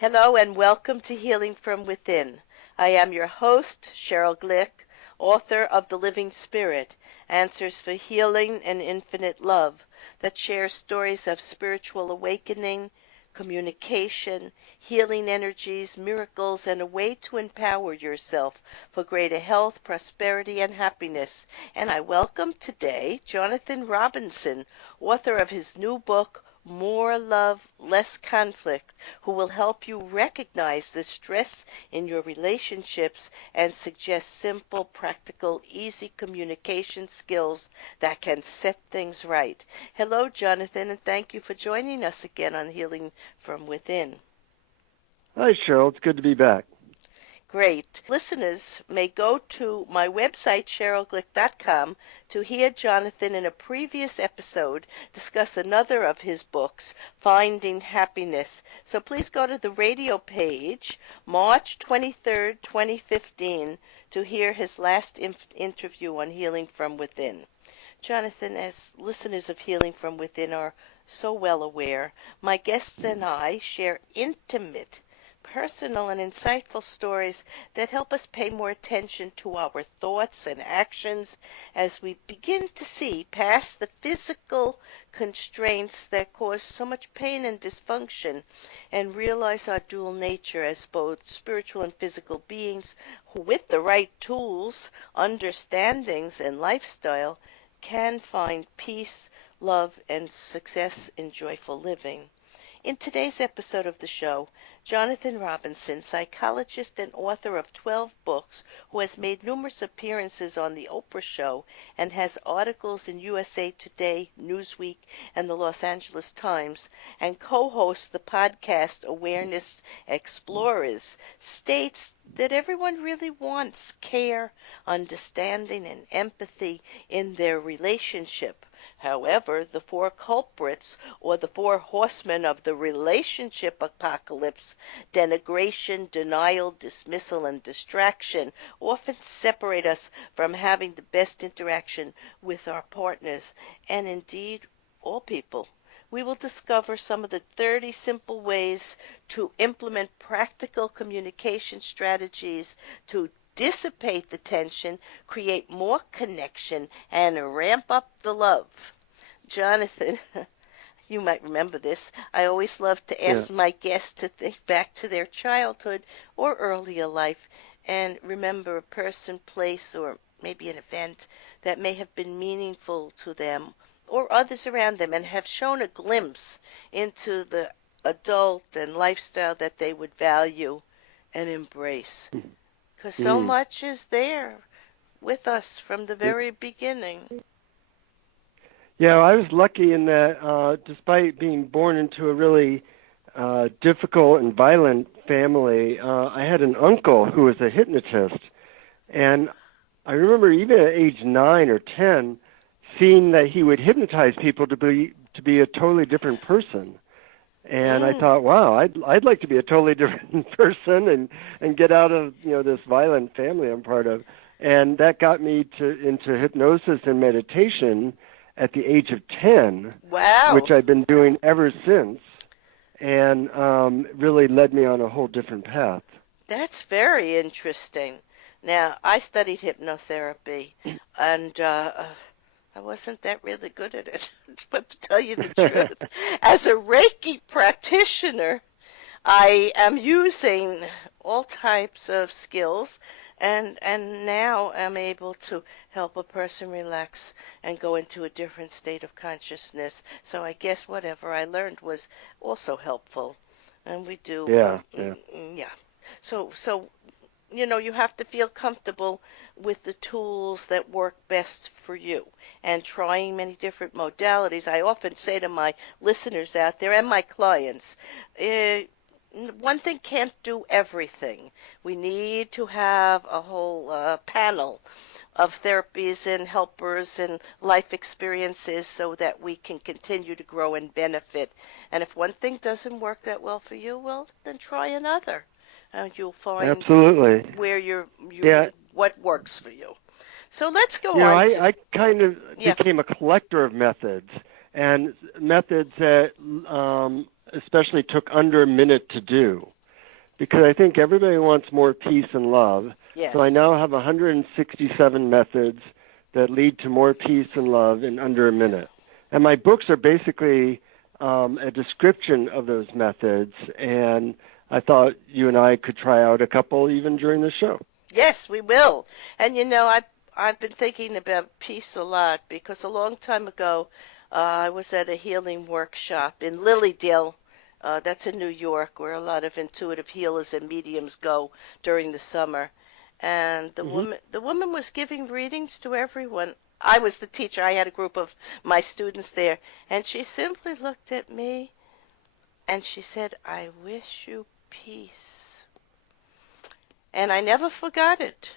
Hello and welcome to Healing from Within. I am your host, Sheryl Glick, author of The Living Spirit, Answers for Healing and Infinite Love, that shares stories of spiritual awakening, communication, healing energies, miracles, and a way to empower yourself for greater health, prosperity, and happiness. And I welcome today Jonathan Robinson, author of his new book, More Love, Less Conflict, who will help you recognize the stress in your relationships and suggest simple, practical, easy communication skills that can set things right. Hello, Jonathan, and thank you for joining us again on Healing from Within. Hi, Sheryl. It's good to be back. Great. Listeners may go to my website, SherylGlick.com, to hear Jonathan in a previous episode discuss another of his books, Finding Happiness. So please go to the radio page, March 23rd, 2015, to hear his last interview on Healing from Within. Jonathan, as listeners of Healing from Within are so well aware, my guests and I share intimate, personal, and insightful stories that help us pay more attention to our thoughts and actions as we begin to see past the physical constraints that cause so much pain and dysfunction and realize our dual nature as both spiritual and physical beings who, with the right tools, understandings, and lifestyle, can find peace, love, and success in joyful living. In today's episode of the show, Jonathan Robinson, psychologist and author of 12 books, who has made numerous appearances on The Oprah Show and has articles in USA Today, Newsweek, and the Los Angeles Times, and co-hosts the podcast Awareness Explorers, states that everyone really wants care, understanding, and empathy in their relationship. However, the four culprits, or the four horsemen of the relationship apocalypse, denigration, denial, dismissal, and distraction, often separate us from having the best interaction with our partners, and indeed all people. We will discover some of the 30 simple ways to implement practical communication strategies to dissipate the tension, create more connection, and ramp up the love. Jonathan, you might remember this. I always love to Yeah. ask my guests to think back to their childhood or earlier life and remember a person, place, or maybe an event that may have been meaningful to them or others around them and have shown a glimpse into the adult and lifestyle that they would value and embrace. Because so Mm. much is there with us from the Yeah. very beginning. Yeah, I was lucky in that despite being born into a really difficult and violent family, I had an uncle who was a hypnotist. And I remember even at age 9 or 10, seeing that he would hypnotize people to be a totally different person. And I Mm. thought, wow, I'd like to be a totally different person and get out of this violent family I'm part of. And that got me into hypnosis and meditation at the age of 10, which Wow. I've been doing ever since, and really led me on a whole different path. That's very interesting. Now, I studied hypnotherapy, and I wasn't that really good at it. But to tell you the truth, as a Reiki practitioner, I am using all types of skills, and now I'm able to help a person relax and go into a different state of consciousness. So I guess whatever I learned was also helpful. And we do, Yeah, yeah. yeah. So you have to feel comfortable with the tools that work best for you and trying many different modalities. I often say to my listeners out there and my clients, uh, one thing can't do everything. We need to have a whole panel of therapies and helpers and life experiences so that we can continue to grow and benefit. And if one thing doesn't work that well for you, well, then try another. And you'll find Absolutely. where Yeah, what works for you. So let's go you know, on to, I kind of yeah. became a collector of methods, and methods that especially took under a minute to do. because I think everybody wants more peace and love. Yes. So I now have 167 methods that lead to more peace and love in under a minute. And my books are basically a description of those methods, and I thought you and I could try out a couple even during the show. Yes, we will. And I've been thinking about peace a lot because a long time ago I was at a healing workshop in Lilydale. That's in New York, where a lot of intuitive healers and mediums go during the summer. And the woman was giving readings to everyone. I was the teacher. I had a group of my students there, and she simply looked at me and she said, "I wish you peace." And I never forgot it.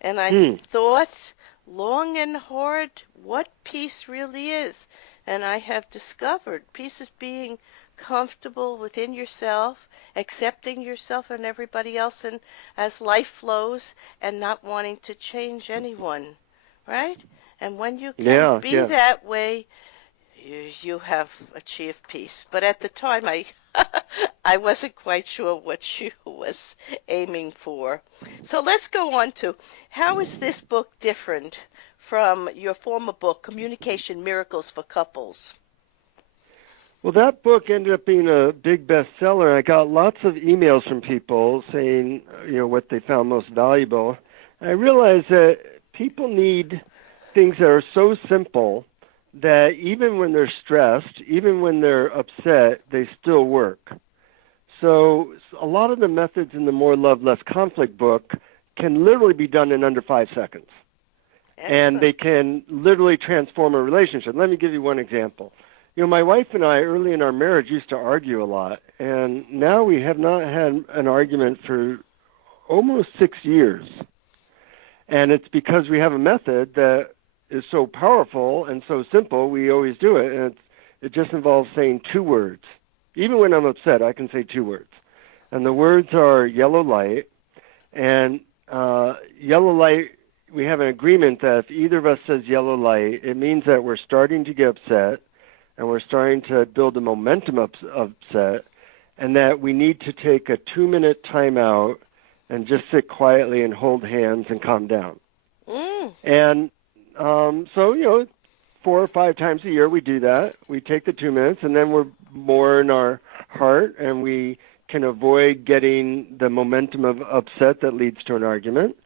And I thought long and hard what peace really is. And I have discovered peace is being comfortable within yourself, accepting yourself and everybody else and as life flows, and not wanting to change anyone, right? And when you can be that way, you have achieved peace. But at the time, I wasn't quite sure what she was aiming for. So let's go on to, how is this book different from your former book, Communication Miracles for Couples? Well, that book ended up being a big bestseller. I got lots of emails from people saying, what they found most valuable. And I realized that people need things that are so simple that even when they're stressed, even when they're upset, they still work. So a lot of the methods in the More Love, Less Conflict book can literally be done in under 5 seconds. Excellent. And they can literally transform a relationship. Let me give you one example. My wife and I, early in our marriage, used to argue a lot, and now we have not had an argument for almost 6 years. And it's because we have a method that is so powerful and so simple, we always do it, and it just involves saying 2 words. Even when I'm upset, I can say 2 words. And the words are yellow light, and yellow light, we have an agreement that if either of us says yellow light, it means that we're starting to get upset, and we're starting to build a momentum of upset, and that we need to take a 2-minute timeout and just sit quietly and hold hands and calm down. And so, 4 or 5 times a year we do that. We take the 2 minutes, and then we're more in our heart, and we can avoid getting the momentum of upset that leads to an argument.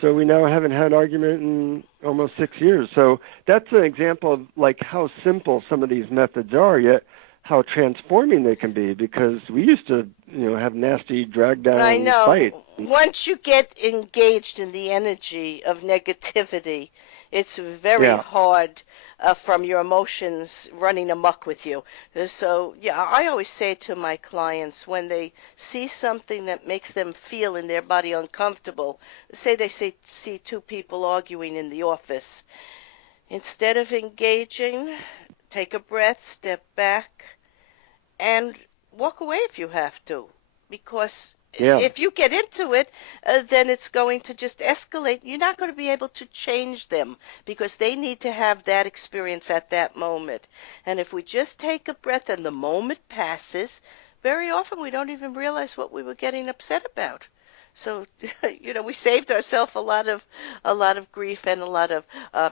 So we now haven't had an argument in almost 6 years. So that's an example of how simple some of these methods are, yet how transforming they can be, because we used to, have nasty drag down I know. fight. Once you get engaged in the energy of negativity, it's very hard from your emotions running amok with you. So, I always say to my clients when they see something that makes them feel in their body uncomfortable, say they see 2 people arguing in the office. Instead of engaging, take a breath, step back, and walk away if you have to. Because if you get into it, then it's going to just escalate. You're not going to be able to change them because they need to have that experience at that moment. And if we just take a breath and the moment passes, very often we don't even realize what we were getting upset about. So, we saved ourselves a lot of grief and a lot of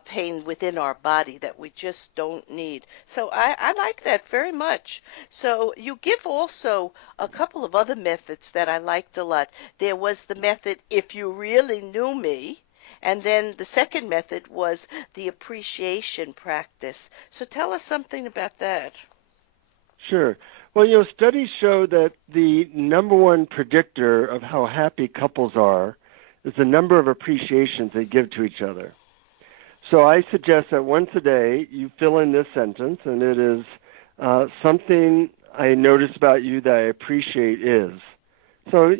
pain within our body that we just don't need. So I like that very much. So you give also a couple of other methods that I liked a lot. There was the method, If You Really Knew Me, and then the second method was the appreciation practice. So tell us something about that. Sure. Well, studies show that the number one predictor of how happy couples are is the number of appreciations they give to each other. So I suggest that once a day you fill in this sentence, and it is something I notice about you that I appreciate is. So,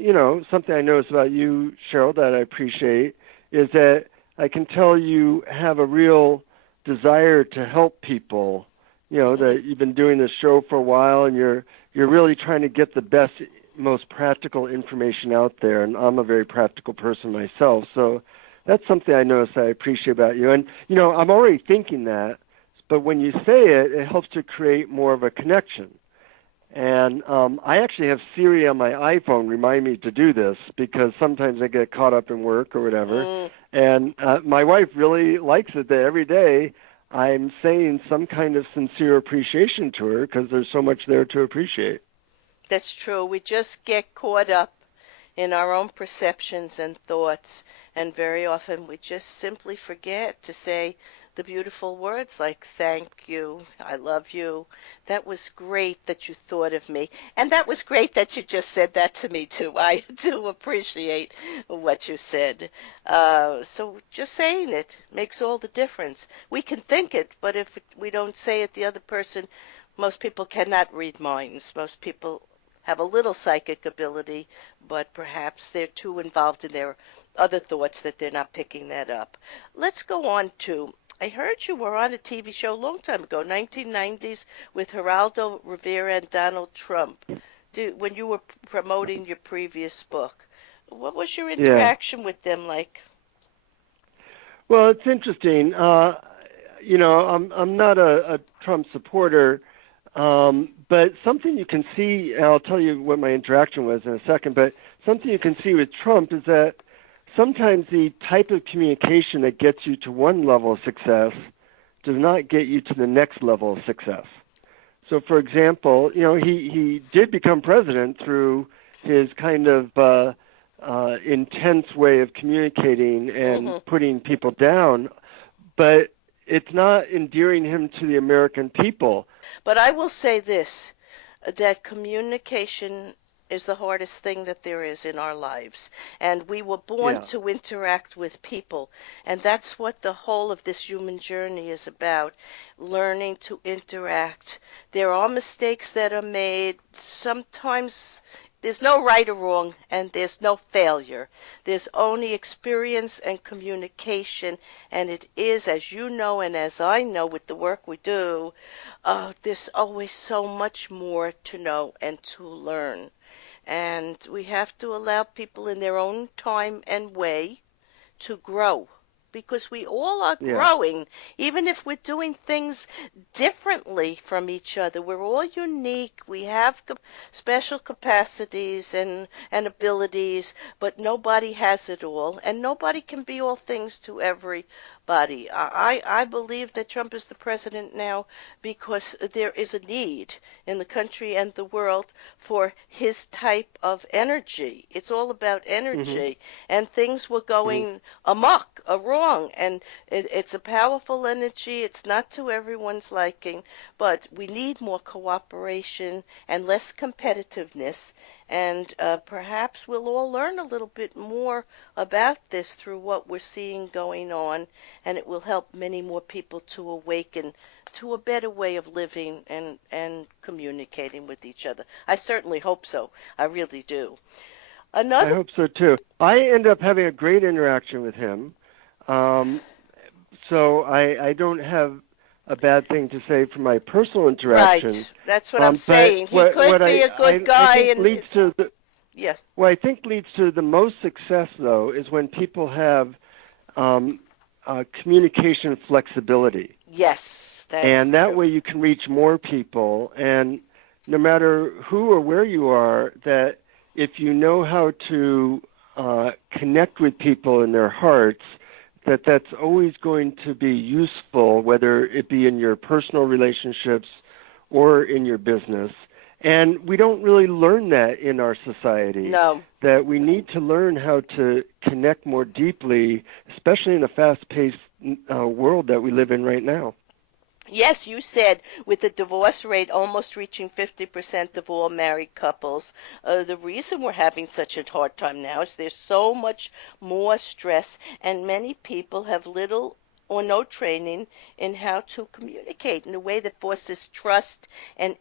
something I notice about you, Sheryl, that I appreciate is that I can tell you have a real desire to help people. That you've been doing this show for a while, and you're really trying to get the best, most practical information out there. And I'm a very practical person myself, so that's something I notice I appreciate about you. And I'm already thinking that, but when you say it, it helps to create more of a connection. And I actually have Siri on my iPhone remind me to do this because sometimes I get caught up in work or whatever. Mm. And my wife really likes it that every day I'm saying some kind of sincere appreciation to her because there's so much there to appreciate. That's true. We just get caught up in our own perceptions and thoughts, and very often we just simply forget to say the beautiful words like thank you, I love you. That was great that you thought of me. And that was great that you just said that to me too. I do appreciate what you said. So just saying it makes all the difference. We can think it, but if we don't say it, the other person, most people cannot read minds. Most people have a little psychic ability, but perhaps they're too involved in their other thoughts that they're not picking that up. Let's go on to, I heard you were on a TV show a long time ago, 1990s, with Geraldo Rivera and Donald Trump, when you were promoting your previous book. What was your Yeah. interaction with them like? Well, it's interesting. I'm not a Trump supporter, but something you can see. And I'll tell you what my interaction was in a second. But something you can see with Trump is that sometimes the type of communication that gets you to one level of success does not get you to the next level of success. So, for example, he did become president through his kind of intense way of communicating and Hmm. putting people down, but it's not endearing him to the American people. But I will say this, that communication is the hardest thing that there is in our lives. And we were born Yeah, to interact with people. And that's what the whole of this human journey is about, learning to interact. There are mistakes that are made. Sometimes there's no right or wrong, and there's no failure. There's only experience and communication. And it is, as you know, and as I know with the work we do, there's always so much more to know and to learn. And we have to allow people in their own time and way to grow because we all are yeah. growing, even if we're doing things differently from each other. We're all unique. We have special capacities and abilities, but nobody has it all, and nobody can be all things to everybody. I believe that Trump is the president now because there is a need in the country and the world for his type of energy. It's all about Mhm. energy, and things were Mhm. going amok, wrong, and it's a powerful energy. It's not to everyone's liking, but we need more cooperation and less competitiveness, and perhaps we'll all learn a little bit more about this through what we're seeing going on, and it will help many more people to awaken to a better way of living and communicating with each other. I certainly hope so. I really do. I Another hope so too. I end up having a great interaction with him, um, so I don't have a bad thing to say for my personal interaction. Right. That's what I'm But saying. He what could be a good I guy think and leads it's to the yeah. what I think leads to the most success though is when people have um, communication flexibility, Yes, that's and that true. way you can reach more people. And no matter who or where you are, that if you know how to connect with people in their hearts, that's always going to be useful, whether it be in your personal relationships or in your business. And we don't really learn that in our society, No. that we need to learn how to connect more deeply, especially in a fast-paced world that we live in right now. Yes, you said with the divorce rate almost reaching 50% of all married couples, the reason we're having such a hard time now is there's so much more stress, and many people have little or no training in how to communicate in a way that fosters trust and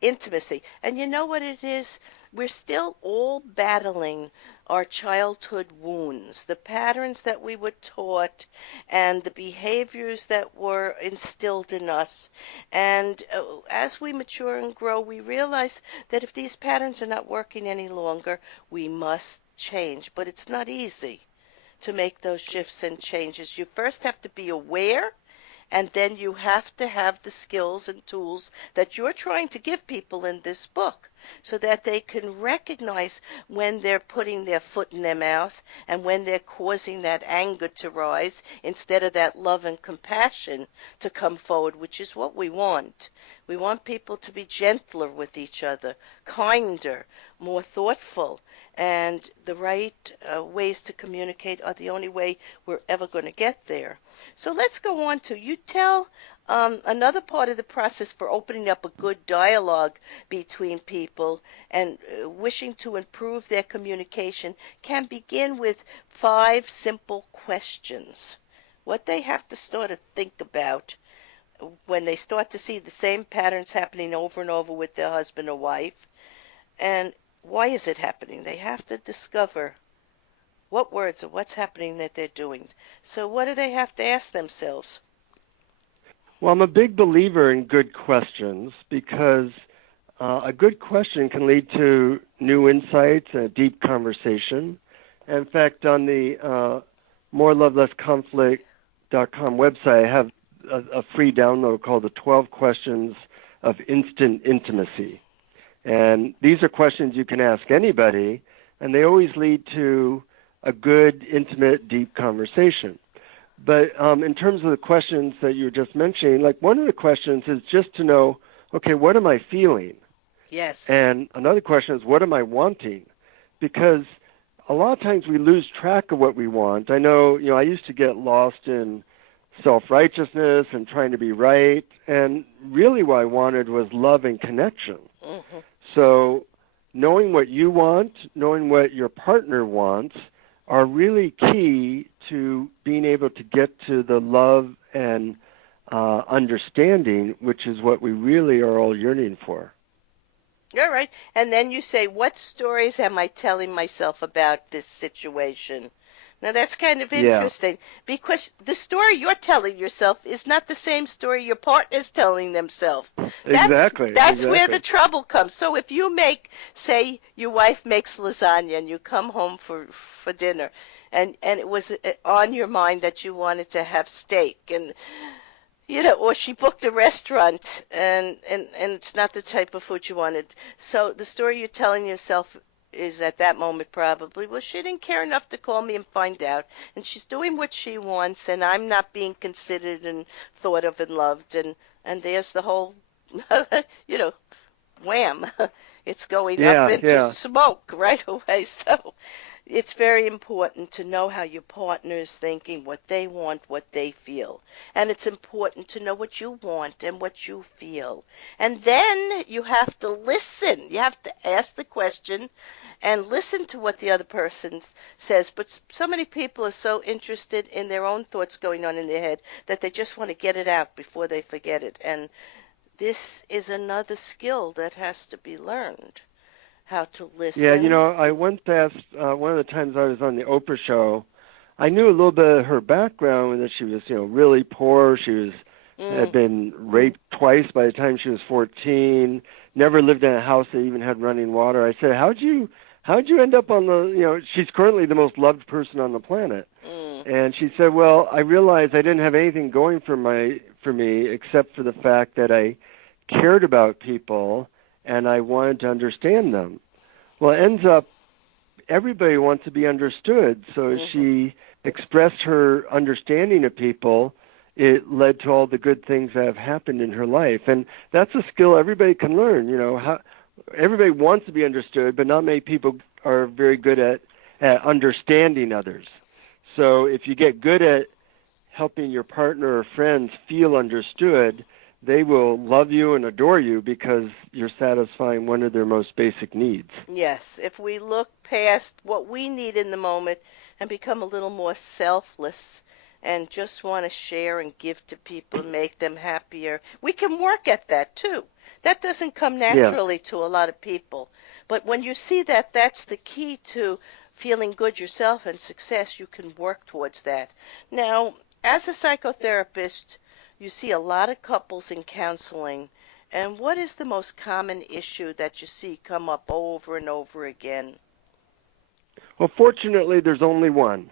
intimacy. And you know what it is? We're still all battling our childhood wounds, the patterns that we were taught, and the behaviors that were instilled in us. And as we mature and grow, we realize that if these patterns are not working any longer, we must change. But it's not easy to make those shifts and changes. You first have to be aware And then you have to have the skills and tools that you're trying to give people in this book so that they can recognize when they're putting their foot in their mouth and when they're causing that anger to rise instead of that love and compassion to come forward, which is what we want. We want people to be gentler with each other, kinder, more thoughtful, and the right ways to communicate are the only way we're ever going to get there. So let's go on to you tell another part of the process for opening up a good dialogue between people and wishing to improve their communication can begin with 5 simple questions. What they have to start to think about when they start to see the same patterns happening over and over with their husband or wife. And why is it happening? They have to discover what words or what's happening that they're doing. So what do they have to ask themselves? Well, I'm a big believer in good questions because a good question can lead to new insights and a deep conversation. In fact, on the morelovelessconflict.com website, I have a free download called the 12 Questions of Instant Intimacy. And these are questions you can ask anybody, and they always lead to a good, intimate, deep conversation. But in terms of the questions that you were just mentioning, like one of the questions is just to know, okay, what am I feeling? Yes. And another question is, what am I wanting? Because a lot of times we lose track of what we want. I know, I used to get lost in self-righteousness and trying to be right, and really what I wanted was love and connection. Mm-hmm. So knowing what you want, knowing what your partner wants, are really key to being able to get to the love and understanding, which is what we really are all yearning for. All right. And then you say, what stories am I telling myself about this situation? Now that's kind of Yeah, interesting because the story you're telling yourself is not the same story your partner's telling themselves. That's exactly, that's where the exactly. trouble comes. So if you make, say, your wife makes lasagna and you come home for dinner, and it was on your mind that you wanted to have steak, and or she booked a restaurant and it's not the type of food you wanted. So the story you're telling yourself is at that moment probably, well, she didn't care enough to call me and find out, and she's doing what she wants, and I'm not being considered and thought of and loved, and there's the whole, you know, wham, it's going up Yeah, into yeah. smoke right away. So it's very important to know how your partner is thinking, what they want, what they feel. And it's important to know what you want and what you feel. And then you have to listen. You have to ask the question and listen to what the other person says. But so many people are so interested in their own thoughts going on in their head that they just want to get it out before they forget it. And this is another skill that has to be learned, how to Yeah, listen. I once asked, one of the times I was on the Oprah show, I knew a little bit of her background, that she was, really poor. She had Mm, been raped twice by the time she was 14, never lived in a house that even had running water. I said, how'd you end up on she's currently the most loved person on the planet. mm. And she said, well, I realized I didn't have anything going for me except for the fact that I cared about people and I wanted to understand them. Well, it ends up everybody wants to be understood. So as Mhm. she expressed her understanding of people, it led to all the good things that have happened in her life. And that's a skill everybody can learn. How everybody wants to be understood, but not many people are very good at understanding others. So if you get good at helping your partner or friends feel understood, they will love you and adore you because you're satisfying one of their most basic needs. Yes, if we look past what we need in the moment and become a little more selfless and just want to share and give to people and make them happier, we can work at that too. That doesn't come Yeah. naturally to a lot of people. But when you see that that's the key to feeling good yourself and success, you can work towards that. Now, as a psychotherapist, you see a lot of couples in counseling. And what is the most common issue that you see come up over and over again? Well, fortunately, there's only one,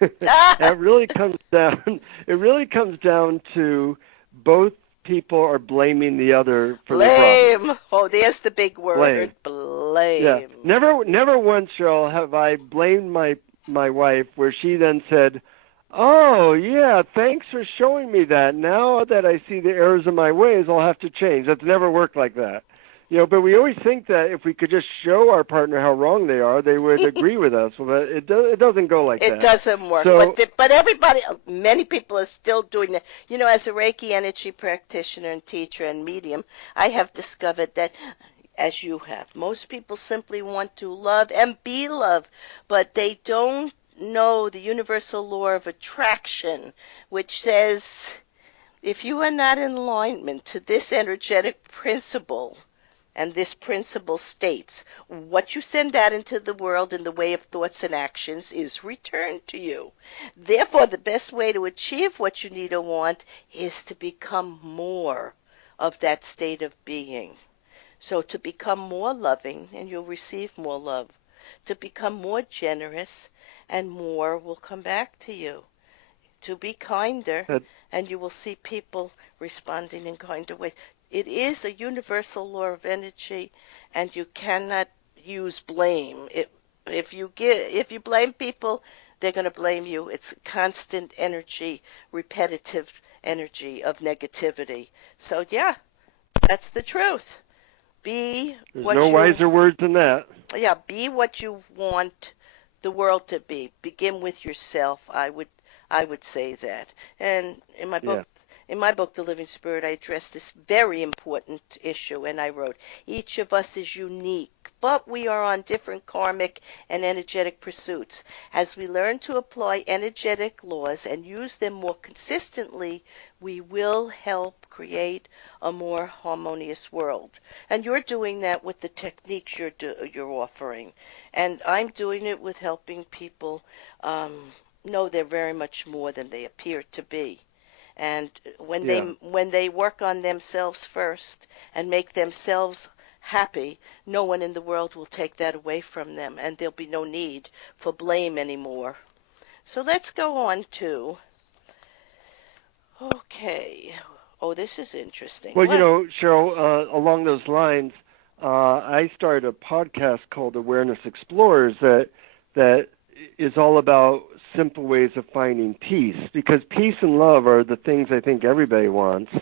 It really comes down. It really comes down to both people are blaming the other for their problems. Blame. Oh, there's the big word. Blame. Yeah. Blame. Never once, Cheryl, have I blamed my wife where she then said, "Oh, yeah, thanks for showing me that. Now that I see the errors of my ways, I'll have to change." That's never worked like that. But we always think that if we could just show our partner how wrong they are, they would agree with us. Well, it doesn't go like It that. doesn't work, So, but everybody, many people are still doing that. As a Reiki energy practitioner and teacher and medium, I have discovered that, as you have, most people simply want to love and be loved, but they don't know the universal law of attraction, which says if you are not in alignment to this energetic principle, and this principle states what you send out into the world in the way of thoughts and actions is returned to you. Therefore, the best way to achieve what you need or want is to become more of that state of being. So to become more loving, and you'll receive more love. To become more generous, and more will come back to you. To be kinder, that, and you will see people responding in kinder ways. It is a universal law of energy, and you cannot use blame. If you blame people, they're going to blame you. It's constant energy, repetitive energy of negativity. So yeah, that's the truth. Be there's no what you wiser words than that. yeah, be what you want the world to be. Begin with yourself. I would say that. And Yeah. in my book, The Living Spirit, I address this very important issue, and I wrote, each of us is unique, but we are on different karmic and energetic pursuits. As we learn to apply energetic laws and use them more consistently, we will help create a more harmonious world. And you're doing that with the techniques you're offering, and I'm doing it with helping people know they're very much more than they appear to be. And Yeah. when they work on themselves first and make themselves happy, no one in the world will take that away from them, and there'll be no need for blame anymore. So let's go on to, okay. Oh, this is interesting. Well, What? Cheryl, along those lines, I started a podcast called Awareness Explorers that is all about simple ways of finding peace, because peace and love are the things I think everybody wants.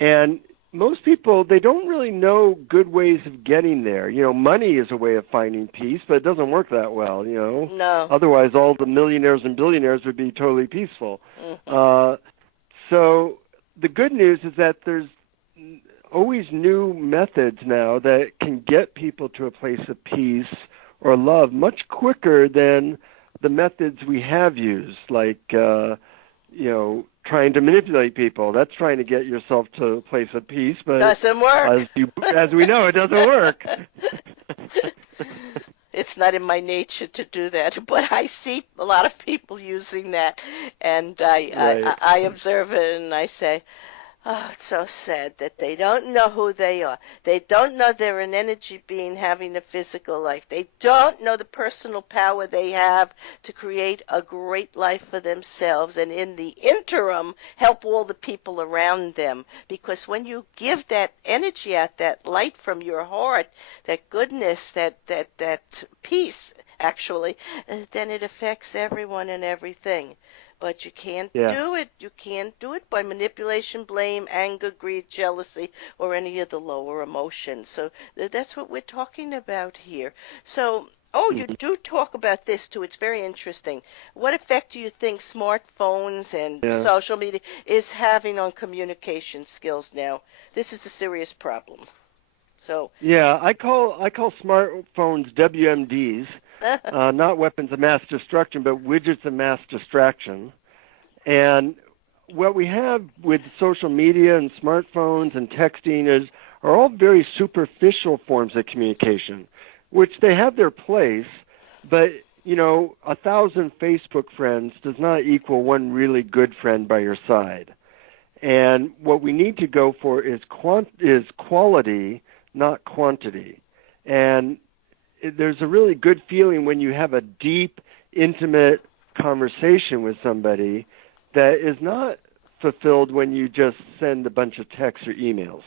And most people, they don't really know good ways of getting there. Money is a way of finding peace, but it doesn't work that well. No. Otherwise, all the millionaires and billionaires would be totally peaceful. Hmm. So the good news is that there's always new methods now that can get people to a place of peace or love much quicker than the methods we have used, like trying to manipulate people. That's trying to get yourself to a place of peace, but Doesn't work. as we know, it doesn't work. It's not in my nature to do that, but I see a lot of people using that, and Right. I observe it, and I say, oh, it's so sad that they don't know who they are. They don't know they're an energy being having a physical life. They don't know the personal power they have to create a great life for themselves, and in the interim, help all the people around them. Because when you give that energy out, that light from your heart, that goodness, that peace, actually, then it affects everyone and everything. But you can't Yeah. do it. You can't do it by manipulation, blame, anger, greed, jealousy, or any of the lower emotions. So that's what we're talking about here. So, oh, you Mhm. do talk about this too. It's very interesting. What effect do you think smartphones and Yeah. social media is having on communication skills now? This is a serious problem. So, Yeah, I call smartphones WMDs, not weapons of mass destruction, but widgets of mass distraction. And what we have with social media and smartphones and texting are all very superficial forms of communication, which they have their place, but 1,000 Facebook friends does not equal one really good friend by your side. And what we need to go for is quality, not quantity. And there's a really good feeling when you have a deep, intimate conversation with somebody that is not fulfilled when you just send a bunch of texts or emails.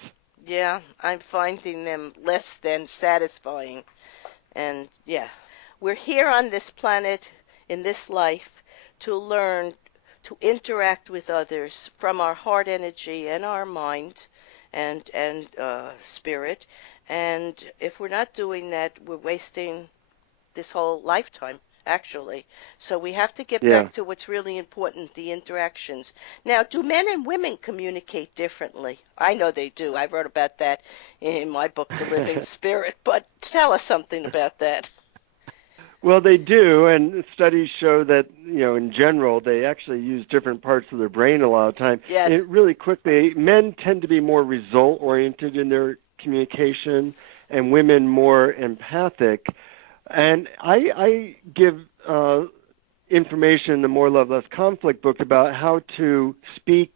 Yeah, I'm finding them less than satisfying. And yeah, we're here on this planet in this life to learn to interact with others from our heart energy and our mind and spirit. And if we're not doing that, we're wasting this whole lifetime, actually. So we have to get Yeah. back to what's really important, the interactions. Now, do men and women communicate differently? I know they do. I wrote about that in my book, The Living Spirit, but tell us something about that. Well, they do, and studies show that, in general, they actually use different parts of their brain a lot of time. Yes. And really quickly, men tend to be more result-oriented in their communication, and women more empathic. And I give information in the More Love, Less Conflict book about how to speak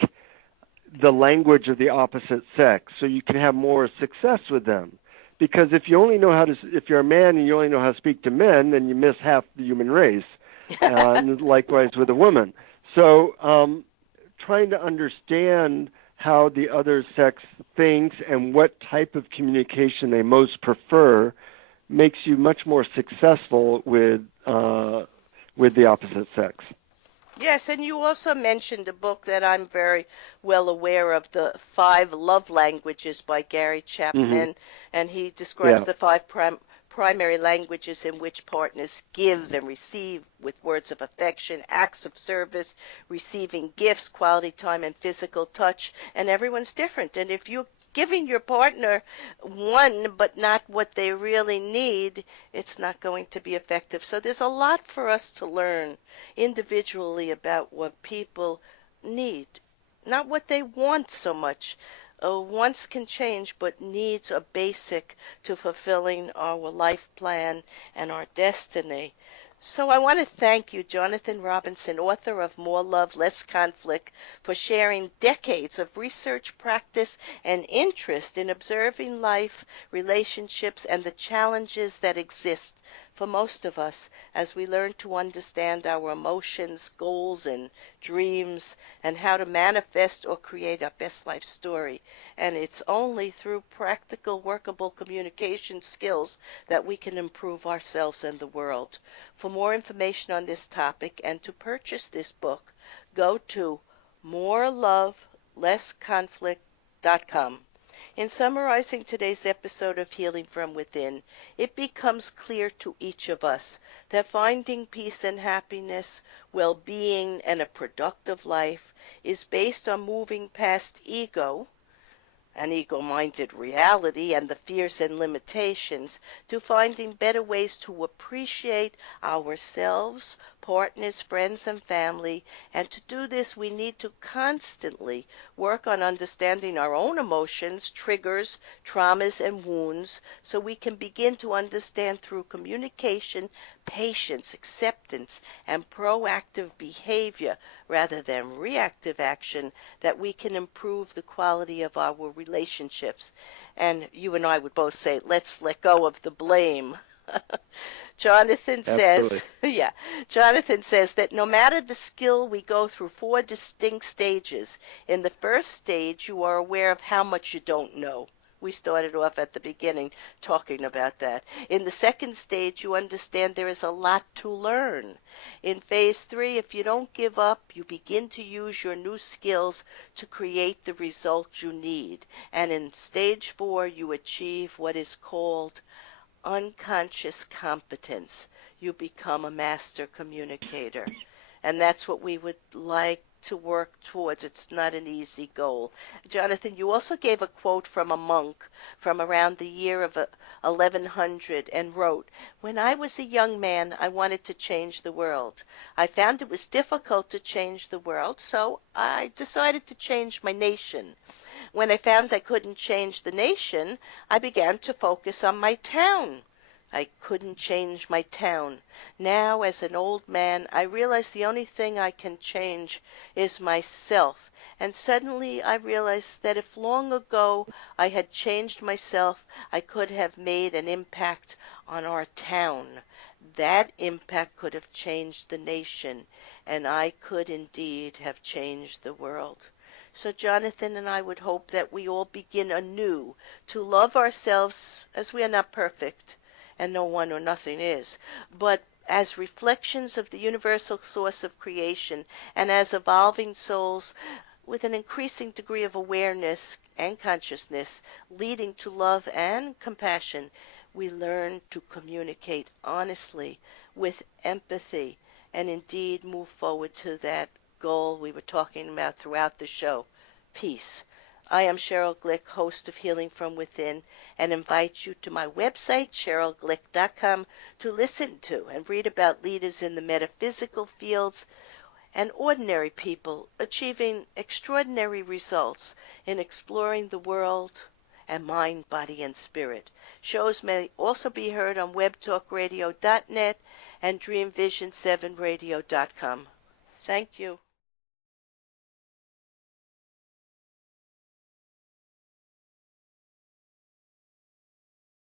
the language of the opposite sex so you can have more success with them. Because if you're a man and you only know how to speak to men, then you miss half the human race. And likewise with a woman. So trying to understand how the other sex thinks and what type of communication they most prefer makes you much more successful with the opposite sex. Yes, and you also mentioned a book that I'm very well aware of, The Five Love Languages by Gary Hmm. Chapman, and he describes Yeah, the five primary languages in which partners give and receive with words of affection, acts of service, receiving gifts, quality time, and physical touch, and everyone's different. And if you're giving your partner one but not what they really need, it's not going to be effective. So there's a lot for us to learn individually about what people need, not what they want so much. Wants can change, but needs are basic to fulfilling our life plan and our destiny. So I want to thank you, Jonathan Robinson, author of More Love, Less Conflict, for sharing decades of research, practice, and interest in observing life, relationships, and the challenges that exist for most of us as we learn to understand our emotions, goals, and dreams, and how to manifest or create our best life story. And it's only through practical, workable communication skills that we can improve ourselves and the world. For more information on this topic and to purchase this book, go to morelovelessconflict.com. In summarizing today's episode of Healing from Within, it becomes clear to each of us that finding peace and happiness, well-being, and a productive life is based on moving past ego, an ego-minded reality, and the fears and limitations, to finding better ways to appreciate ourselves, partners, friends, and family. And to do this, we need to constantly work on understanding our own emotions, triggers, traumas, and wounds, so we can begin to understand through communication, patience, acceptance, and proactive behavior rather than reactive action, that we can improve the quality of our relationships. And you and I would both say, let's let go of the blame. Jonathan says, absolutely. yeah, Jonathan says that no matter the skill, we go through four distinct stages. In the first stage, you are aware of how much you don't know. We started off at the beginning talking about that. In the second stage, you understand there is a lot to learn. In phase 3, if you don't give up, you begin to use your new skills to create the results you need. And in stage 4, you achieve what is called unconscious competence. You become a master communicator. And that's what we would like to work towards. It's not an easy goal. Jonathan, you also gave a quote from a monk from around the year of 1100 and wrote, "When I was a young man, I wanted to change the world. I found it was difficult to change the world, so I decided to change my nation. When I found I couldn't change the nation, I began to focus on my town. I couldn't change my town. Now, as an old man, I realize the only thing I can change is myself. And suddenly I realized that if long ago I had changed myself, I could have made an impact on our town. that impact could have changed the nation, and I could indeed have changed the world. So Jonathan and I would hope that we all begin anew to love ourselves as we are not perfect, and no one or nothing is, but as reflections of the universal source of creation and as evolving souls with an increasing degree of awareness and consciousness leading to love and compassion, we learn to communicate honestly with empathy and indeed move forward to that goal we were talking about throughout the show, peace. I am Sheryl Glick, host of Healing from Within, and invite you to my website, SherylGlick.com, to listen to and read about leaders in the metaphysical fields and ordinary people achieving extraordinary results in exploring the world and mind, body, and spirit. Shows may also be heard on webtalkradio.net and dreamvision7radio.com. Thank you.